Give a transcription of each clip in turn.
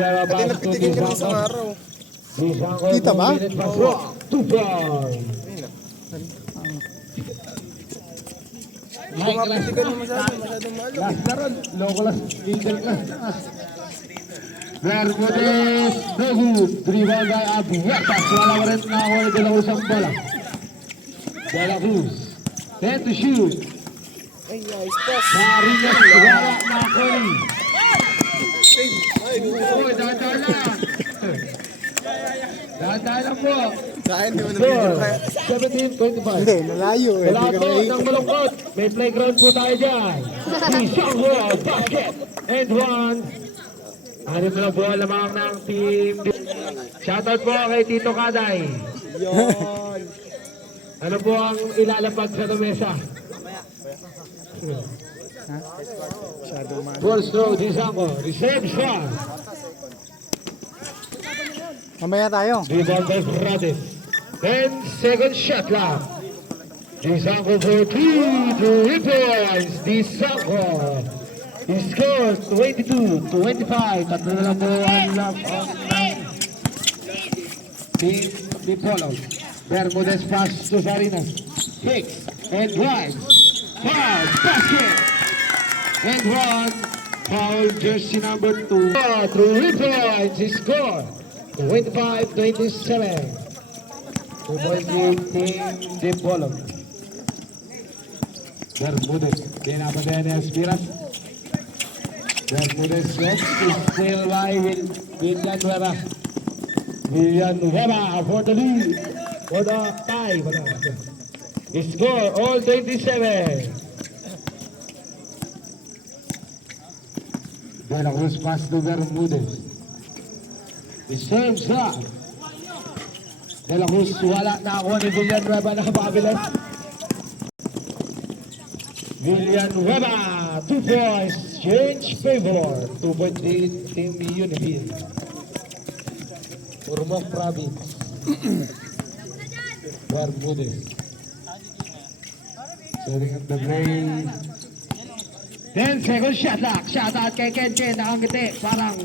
Pati napitikin ka ng isang araw. Kita ba? 2 points. Kung mapitikin mo masyadong malo. Last na ron. Loko lang. Legal ka. Bermudez. No good. 3 ball by Abuetas. Wala ka rin nakakuha ni De La Cruz ang bola. De La Cruz. 10 to shoot. Ay, nice pass. Marinas. Wala nakakuha. Ay, Uy, dahan-dahan lang. Dahan-dahan lang po. Kaya hindi mo nabigyan kaya. 17-25. Hindi, malayo eh. Wala Hindi po, ka na ng malungkot. May playground po tayo dyan. Isang ball, basket, and one. Ano na po, lamang ng team. Shoutout po kay Tito Kaday. Yun. Ano po ang ilalapag sa lamesa? Masyadong malo. First throw, Disango. Reserve shot. Mamaya tayo. Rebound by Frades. 10-second shot lang. Disango for 3 points. Disango. He scores 22-25. Tatlo na lang po ang love on team Dipolog. Bermudez pass to Sarinas. Kicks and drives. Foul, basket. And one. Foul, jersey number 2. 3 points. He scored 25-27. 2 points team Dipolog. Bermudez. Pinapadayan ni Aspiras. Bermudez gets to still by Villanueva. Villanueva for the lead. For the tie. He score all 27. De La Cruz pass to Bermudez. The same shot. De La Cruz wala na ako ni Villanueva na kapabilis. Villanueva, 2 points, change favor, 2-point lead, team Univille. Urmok Province. Bermudez. Setting up the play. 10-second shot lock. Shot out kay Kenchen. Nakangiti. Parang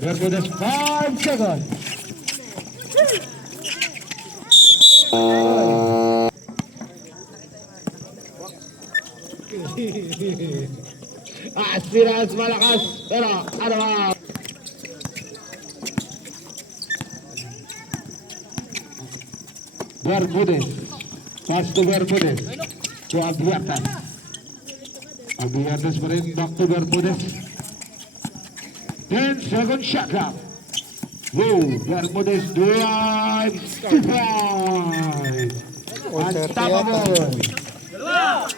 Bermudez 5 seconds. Aspiras malakas. Pero ano ba? Bermudez. Pass to Bermudez. To Aguiatas. Aguiatas pa rin. Back to Bermudez. 10-second shot clock. Whoa. Bermudez drives. 2 points. Unstoppable.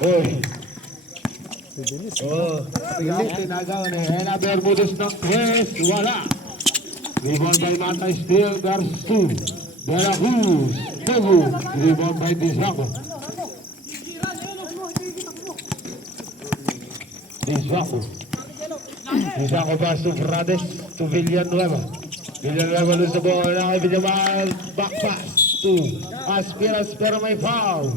Uy. Tinagaw ni Hena Bermudez ng press. Wala. Rebound by Matay Steel. There's 2. De La Cruz. Tegu. Rebound by Disango. Disango. Disango pass to Frades. To Villanueva. Villanueva lose the ball. Now Villanueva back pass to Aspiras pero may foul.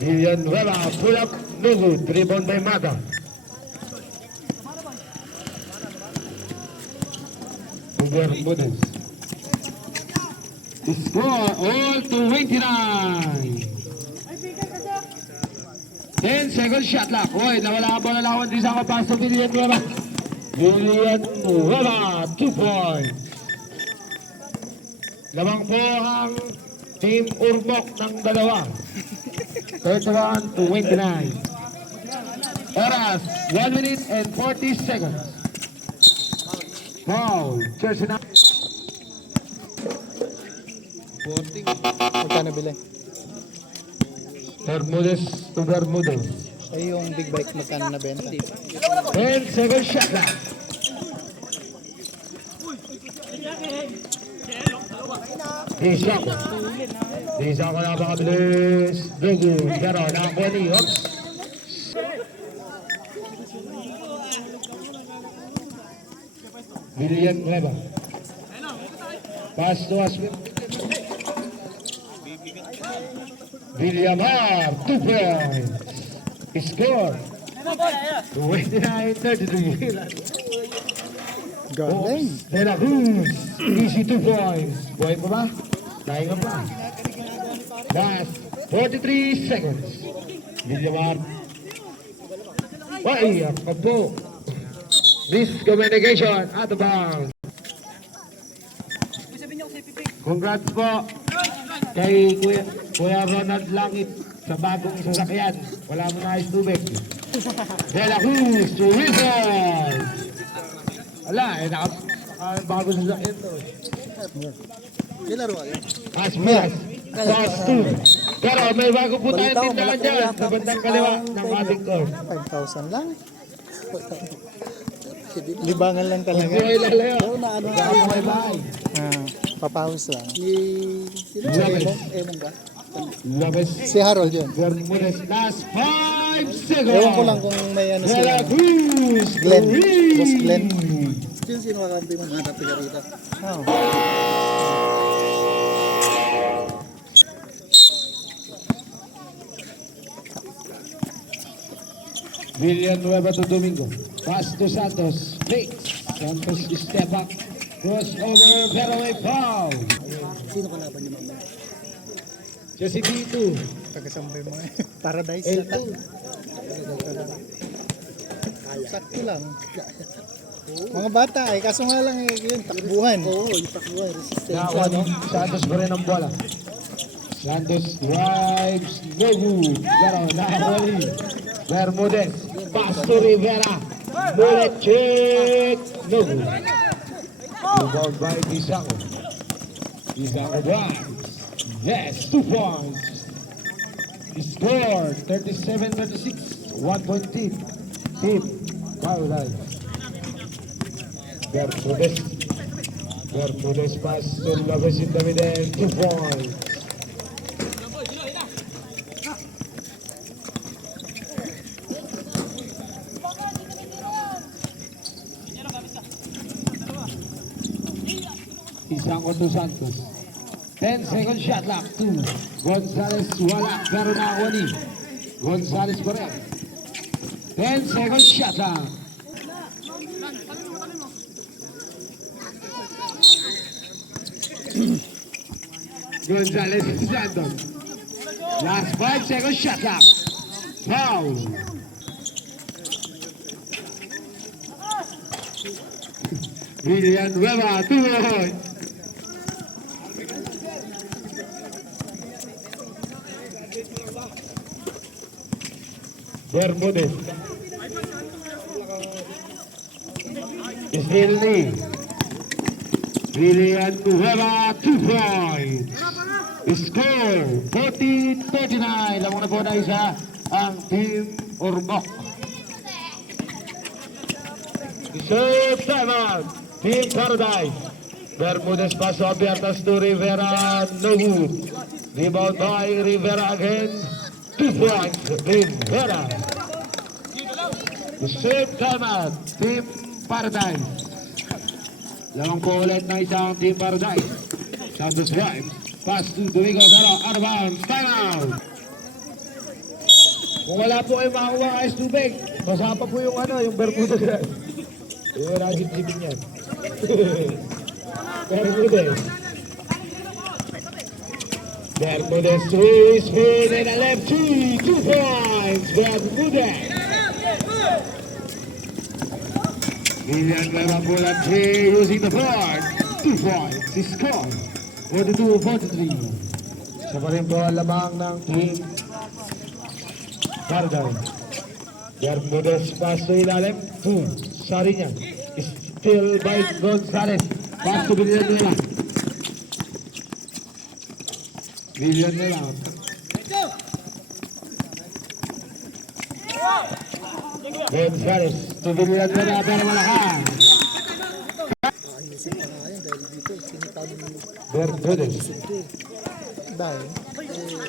Villanueva pull up. No good. Rebound by Mata. Bermudez. Score all to 29. 10-second shot lock. Uy, nawala ang bola lawan din sa kapasok ni Villanueva. Villanueva, 2 points. Lamang po ang team Urmok ng dalawa. 31-29. Oras, 1 minute and 40 seconds. Foul, jersey number 40. Magkano bili? Bermudez to Bermudez. Ay, yung big bike magkano na benta? 10-second shot clock. Disango napakabilis. Dugu, pero nakakuha ni Ops. Villanueva. Pass to Aswin. Villamar, 2 points. Score 29-33. Galing. De La Cruz, easy 2 points. Buhay pa ba? Kaya nga pa. Last 43 seconds. Villamar. Ay, ako po. Miscommunication out of bounds. Congrats po kay Kuya Ronald Langit sa bagong sasakyan. Wala mo na ayos tubig. De La Cruz to Rizal. Wala, bago sasakyan to. Aspas, pass 2. Pero may bago po tayong tindahan dyan sa bandang kaliwa ng ating court. 5,000 lang. Libangan lang talaga. Hindi ay lalayo. Ano Bago may bahay. Papahos lang. Lopez. Lopez. Si Harold yun. Bermudez. Last 5 seconds. Ewan ko lang kung may ano De sila. La Cruz. Glenn. Boss Glenn. Yun sino kakampi mo mga tapiga rito. Oh. Villanueva to Domingo. Pass to Santos. Fake. Santos step back. Crossover. Fairway foul. Sino kalaban niyo mamaya? Siya si B2. Tagasambay mo eh. Paradise L2. yata. Sakto lang. Mga bata eh. Kaso nga lang eh, yun, takbuhan. Oo, yung takbuhan, resistance. Nakuha ni Santos pa rin ang bola. Santos drives. No good. Pero nakakuha ni Bermudez. Pass to Rivera. Bullet check. No good. Rebound by Tisaco. Tisaco drives. Yes, 2 points. Score 37-36. 1 point team. Team Paradise. Bermudez. Bermudez pass to Lopez in the middle. 2 points. Isang to Santos. 10-second shot clock to Gonzales. Wala, pero nakakuha ni Gonzales pa rin. 10-second shot clock. Gonzales Santos. Last 5-second shot clock. Foul. Villanueva, 2 points. Bermudez. Stanley. Villanueva, 2 points. Score 14-39. Lamang na po na isa ang Team Ormoc. Serve timeout. Team Paradise. Bermudez pass off the atas to Rivera. No good. Rebound by Rivera again. 2 points. Rivera. Serve timeout. Team Paradise. Lamang po ulit na isang Team Paradise. Santos drive. Pass to Domingo pero out of bounds. Timeout. Kung wala po kayo makakuha kayo tubig, basa pa po yung yung Bermudez drive. Wala sipsipin yan. Bermudez. Bermudez through speed and a left 2 points. Bermudez. Villanueva pull up 3 using the board. 2 points. He scored. 42-43. Sa pa rin po ang lamang ng Team Paradise. Bermudez pass to ilalim. Sorry niya. Still by Gonzales. Pass to Villanueva. Villanueva. Gonzales to Villanueva pero malakas. Ayusin pa nga yan dahil dito, sinitado ng Bermudez. Dahil.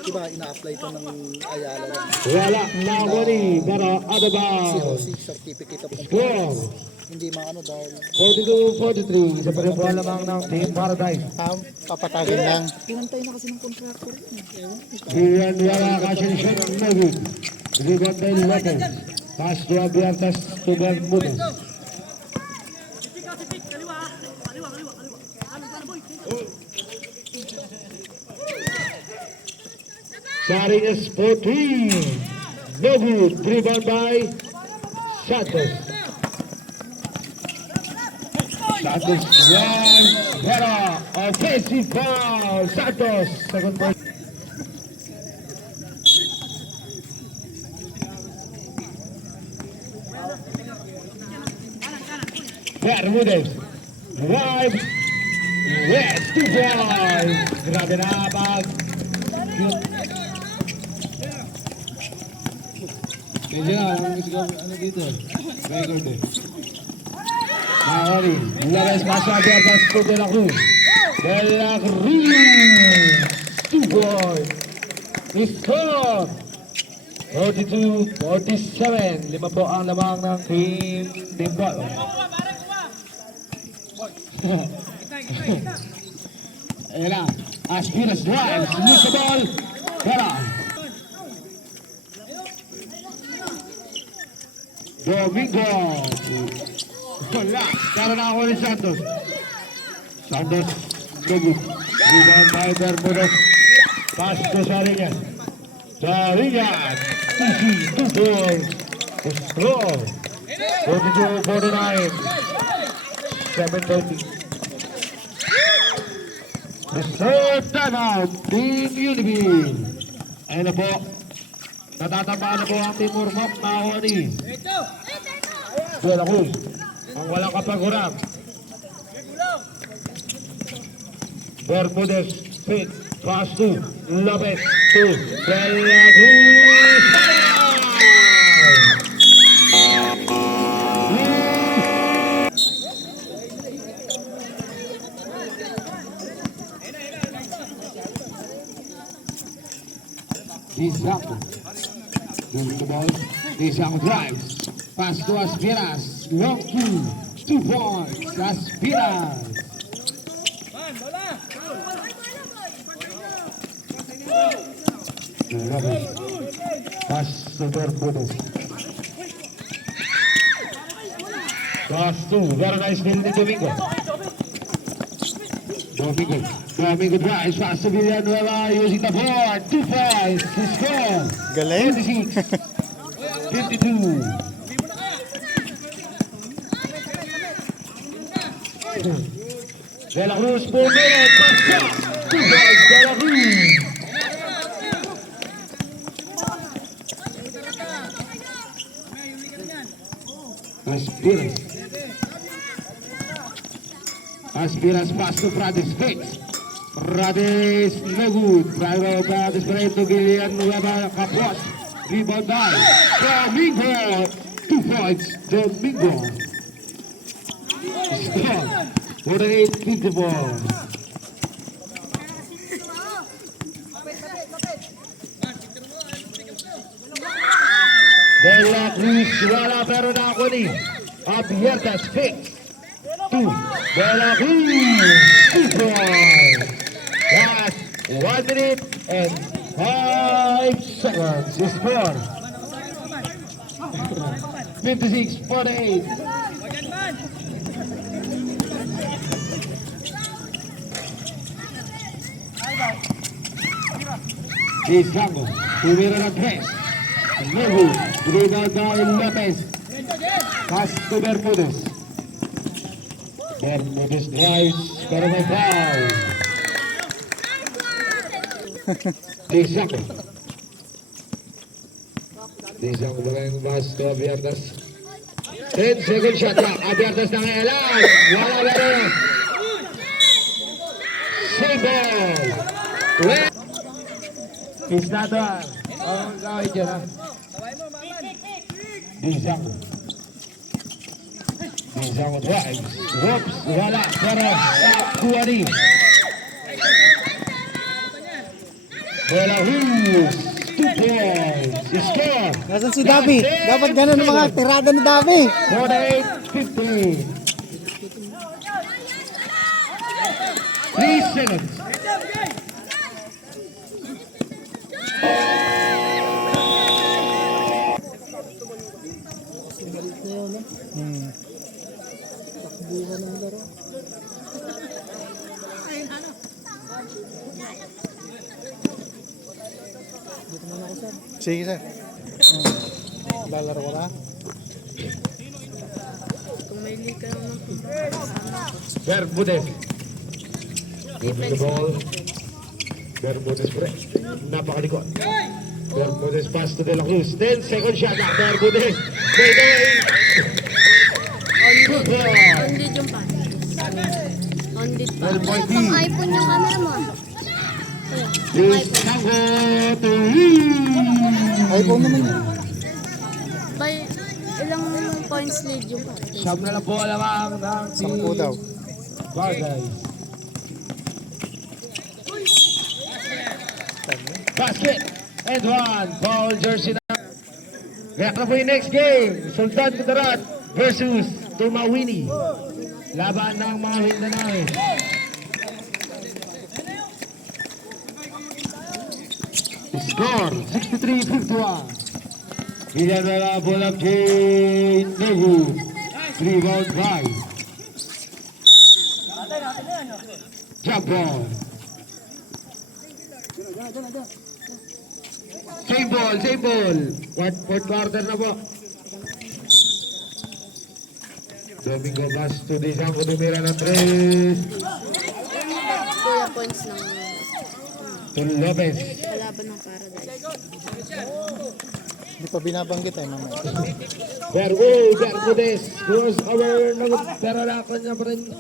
diba ina-apply ito ng Ayala rin. Wala na money pero out of bounds. COC, Certificate of Score. Compliance. Hindi maano dahil 42-43. Sa pa rin po ang lamang ng Team Paradise. Papatagin lang. pinantay na kasi ng contractor. Ewan. Villanueva kasi siya ng good. Rebound by Lopez. Pass to Abiertas to Bermudez. Sarinas 14. No good. Driven by Santos. Santos one. Pero offensive foul. Santos. Second point. Bermudez. Drive. Yes, 2 points. Grabe na pag. Kaya ano dito? Record eh. Mahori. Labas paso Abiertas to De La Cruz. De La Cruz. 2 points. Score. 42-47. 5 po ang lamang ng Team Dimbol. Ayan na. Aspiras drives. Lose the ball. Pera. Domingo. Wala. Pero na ako ni Santos. Santos. Good. Rebound by Bermudez. Pass to Sarinas. Sarinas. Easy. 2 points. To score. 42-49. 7:30. The third timeout, Team Univille. Ayun na po. Natatambaan na po ang Team Urmok na ako ni De La Cruz. Ang walang kapagurang. Bermudez, spin, pass to Lopez, to De La Cruz. Dizango. Moving the ball. Dizango drives. Pass to Aspiras. Long two. 2 points. Aspiras. Pass to Bermudez. Pass to. Very nice nil ni Domingo. Domingo drives. Pass to Villanueva using the board. 2 points. To score. Galing. 56. 52. De La Cruz por medio. Pass shot. 2 points. De La Cruz. Aspiras. Aspiras pass to Prades Fix. Prades no good. Prades para ito Villanueva Capos. Rebound by Domingo. 2 points. Domingo. Score. 48-54. De La Cruz wala pero na ako ni Abiertas Fix. 2. De La Cruz. 2 points. Last 1 minute and 5 seconds. The score. 56-48. Dizango. Tumira ng press. Nuevo. Rebound by Lopez. Pass to Bermudez. Bermudez drives. Pero may foul. Dizango. Dizango ba yung pass to Abiertas? 10 second shot lang. Abiertas na ngayalan. Wala ba rin? Save ball. Isnado. Ang gawin dyan ha. Dizango. Dizango drives. Whoops. Wala. Pero kuha ni. De La Cruz. 2 points. Score. Nasaan si Davi? Dapat ganun ang mga tirada ni Davi. 48-50. 3 seconds. Takbuhan ng laro. Dito muna ako, sir. Sige, sir. Lalaro ko na. Kung may leak ka naman po. Bermudez. Moving the ball. Bermudez pre. Napakalikot. Bermudez pass to De La Cruz. 10 second shot na. Bermudez. On-lead yung pa. On-lead pa. Pang iPhone yung camera mo. Sango to iPhone naman yan. By ilang points lead yung pa. Siyam na lang po alamang ng 10 daw. Barday. Basket. And one. Foul jersey na. Kaya na po yung next game. Sultan Kudarat versus Tumawini. Laban ng mga Mindanao. Score 63-51. Villanueva bola kay Nagu. 3-round by. Jump ball. Same ball, same ball. Fourth quarter na po. Domingo pass to Dizango Dumira ng 3. Kuya points ng To Lopez. kalaban ng Paradise. Hindi pa binabanggit eh, mamaya. Bermudez. Cross over. Pero lakon niya pa rin.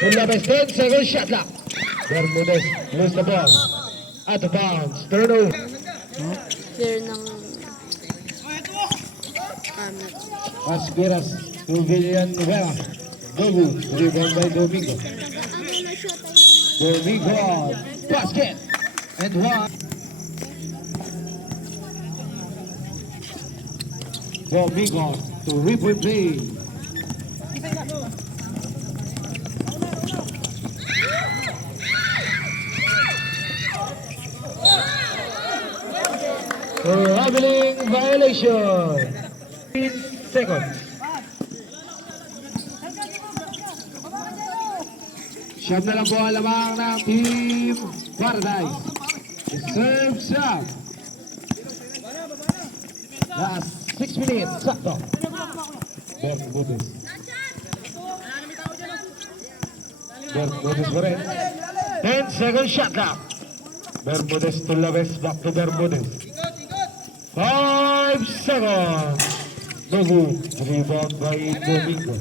To Lopez. 10 second shot lang. Bermudez. Lose the ball. Out of bounds. Turnover. Clear ng camera. Aspiras to Villanueva. Dogu. Rebound by Domingo. Domingo. Basket. And one. Domingo to three-point play. Traveling violation. 15 seconds. Siyam na lang po ang lamang ng Team Paradise. Serve shot. Last 6 minutes. Sakto. Bermudez. Bermudez pa rin. 10 second shot lang. Bermudez to Lopez. Back to Bermudez. 5 seconds. Nagu. Rebound by Domingo.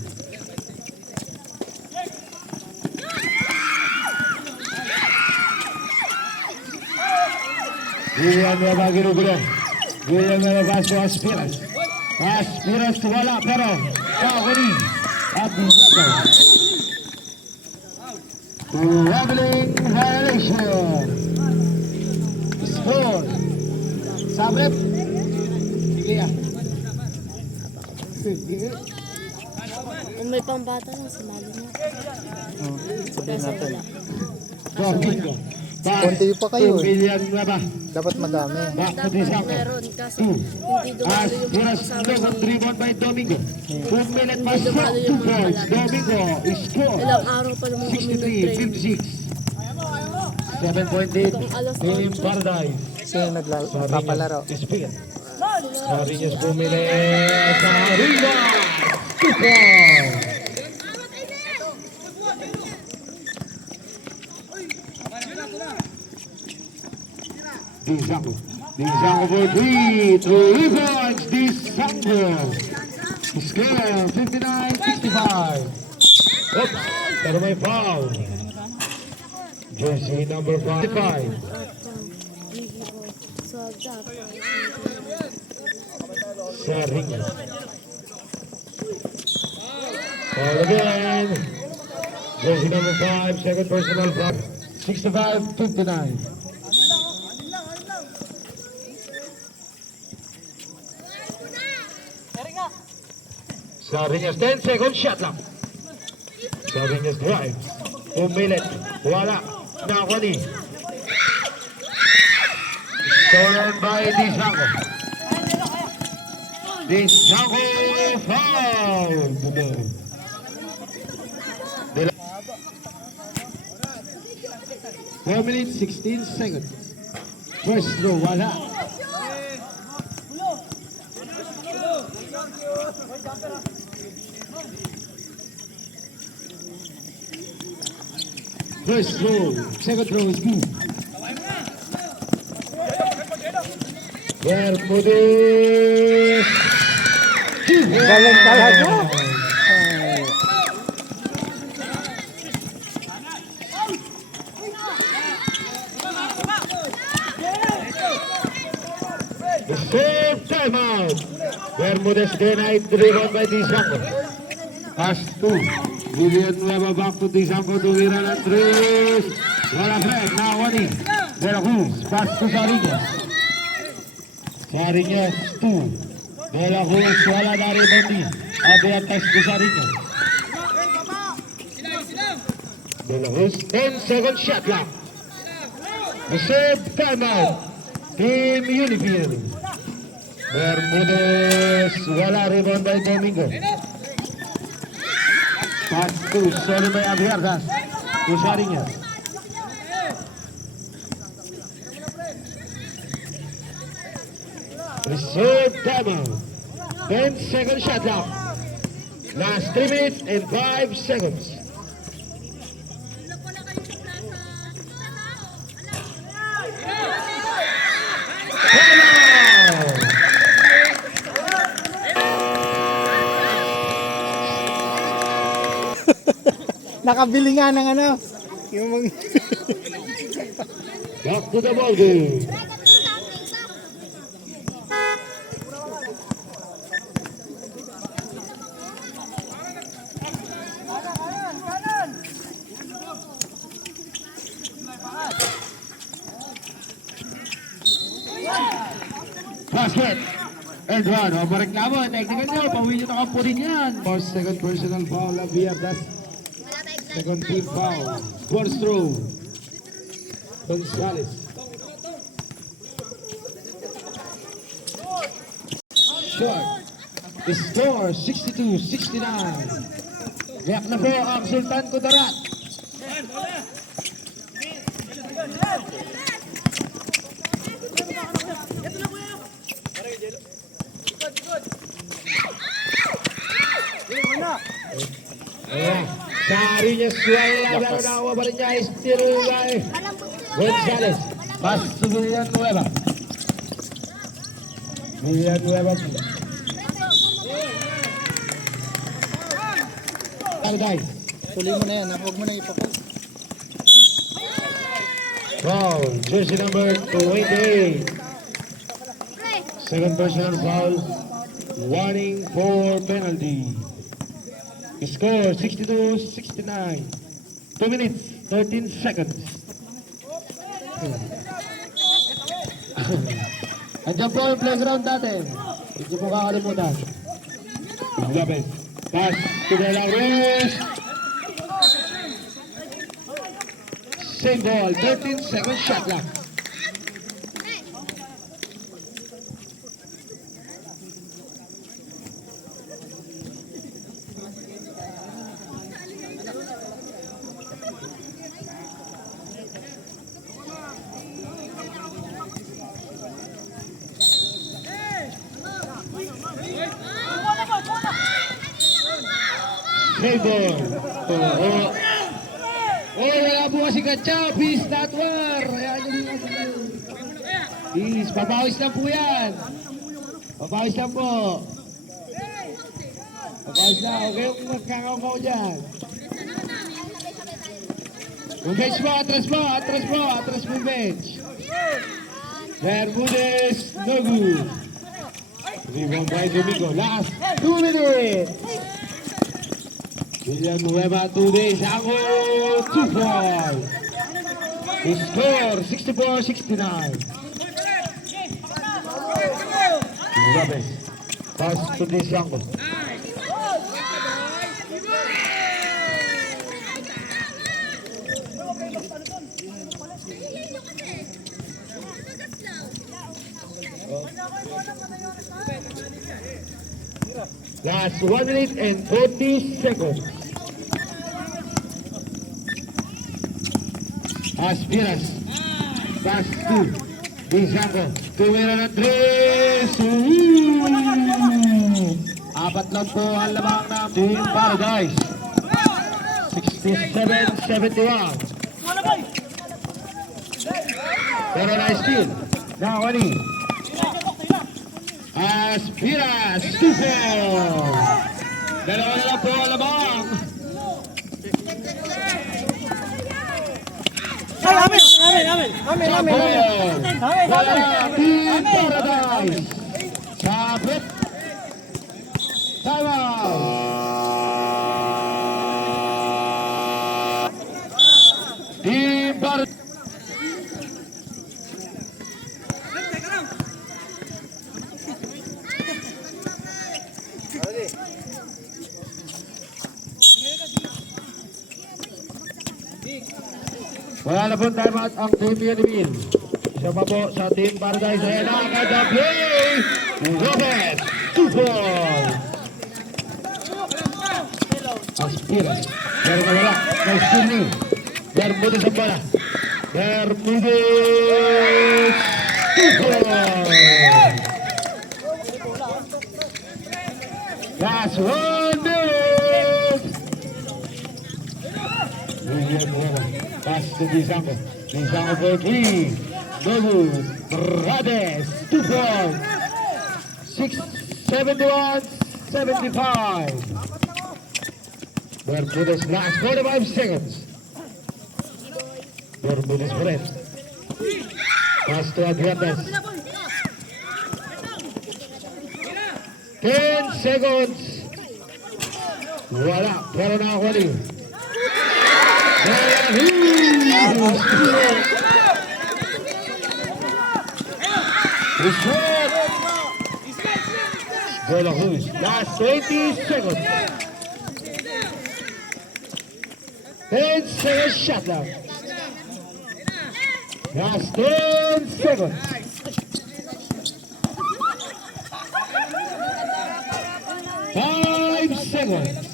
Villanueva ginugulo. Villanueva pass to Aspiras. Aspiras wala pero Kahuni at Nizato. Traveling violation. Score. Sabret. Sige ya. Kung may pambata lang, sumali na. Sabihin natin. Domingo. Konti pa kayo eh. Villanueva. Dapat madami. Back to Dapat Nizato. meron kasi hindi dumalo yung mga Aspiras kasama second ng rebound by Domingo. 1 minute pass to 2 points. Domingo is score. ilang araw pa naman kami nag-train. 63-56. 7-point lead. Itong alas Team 8. Paradise. Sino nagpapalaro? Speed. Sariñas bumili. Sariñas. 2 points. Dizango. Dizango for 3. 2 points. Dizango. Score 59-65. Oops. Pero may foul. Jersey number 55. Sariñas. Foul again. Jersey number 5. Second personal foul. 65-59. Sariñas, 10 second shot lang. Sariñas drive. Umilit. Wala. Nakuni. Stolen by Dizango. Disango foul. 4 minutes, 16 seconds. First throw, wala. First throw, second throw is good. Bermudez. Galing talaga. The same timeout. Bermudez denied the rebound by Disango. Pass two. Villanueva back to Disango to Viran and Tres. Wala break. Now one in. Veracruz. Pass to Sariñas. Sariñas two. Veracruz wala na rebound din. Abiyang pass to Sariñas. Veracruz 10-second shot clock. The same timeout. Team Unifield. Bermudez, wala rebound by Domingo. Pass to Solimay Abiardas. To Sariñas. Reserve timeout. 10-second shot clock. Last 3 minutes and 5 seconds. Nakabili nga ng ano. Yung mga... Back to the ball game. Basket. And one. O, mareklamo. Technical nyo. Pauwi nyo na kampo rin yan. For second personal foul. Abiardas. Second team foul. First throw. Gonzalez. Short. The score 62-69. React na po ang Sultan Kudarat. Ayan. Sariñas wala pero nakuha pa rin niya. Still by Gonzalez. Pass to Villanueva. Villanueva. Alday. Tuloy mo na yan. Huwag mo na ipapos. Foul. Jersey number 28. Second personal foul. Warning for penalty. Score 62-69. 2 minutes, 13 seconds. Andiyan po yung playground natin. Hindi po kakalimutan. Lopez. Pass to De La Cruz. Same ball, 13 second shot clock. Same ball. Wala po kasi Gatcha. Peace, not war. Peace, papawis lang po yan. Papawis lang po. Papawis lang. Okay yung magkakaw dyan. Yung bench mo, atras mo, atras mo, atras mo yung bench. Bermudez, no good. Rebound by Domingo. Last 2 minutes. Villanueva to Disango, 2-4. The score 64-69. Lopez. Pass to Disango. Last 1 minute and 40 seconds. Aspiras. Pass to Dizango. Tumira ng 3. Apat lang po ang lamang ng Team Paradise. 67-71. Pero na-steal. Now, Ani. Aspiras. 2-4. Dalawa na lang po ang lamang. Team Paradise. Sabit. Time out. Team Paradise. Wala na po time out ang Team Unimil. Isa pa po sa Team Paradise. Ayan na ang kanyang play. Robert. 2-4. Aspiras. Pero nawala. May steal ni Bermudez ang bola. Bermudez. 2-4. Last 1 minute. William Buena. Pass to Dizango. Dizango for 3. Nogu. Rades. 2-4. 71-75. Bermudez last 45 seconds. Bermudez for it. Pass to Adriates. 10 seconds. Wala. Pero nakakuha niyo. Last 20 seconds. 10 seconds shot lang. Last 10 seconds. 5 seconds.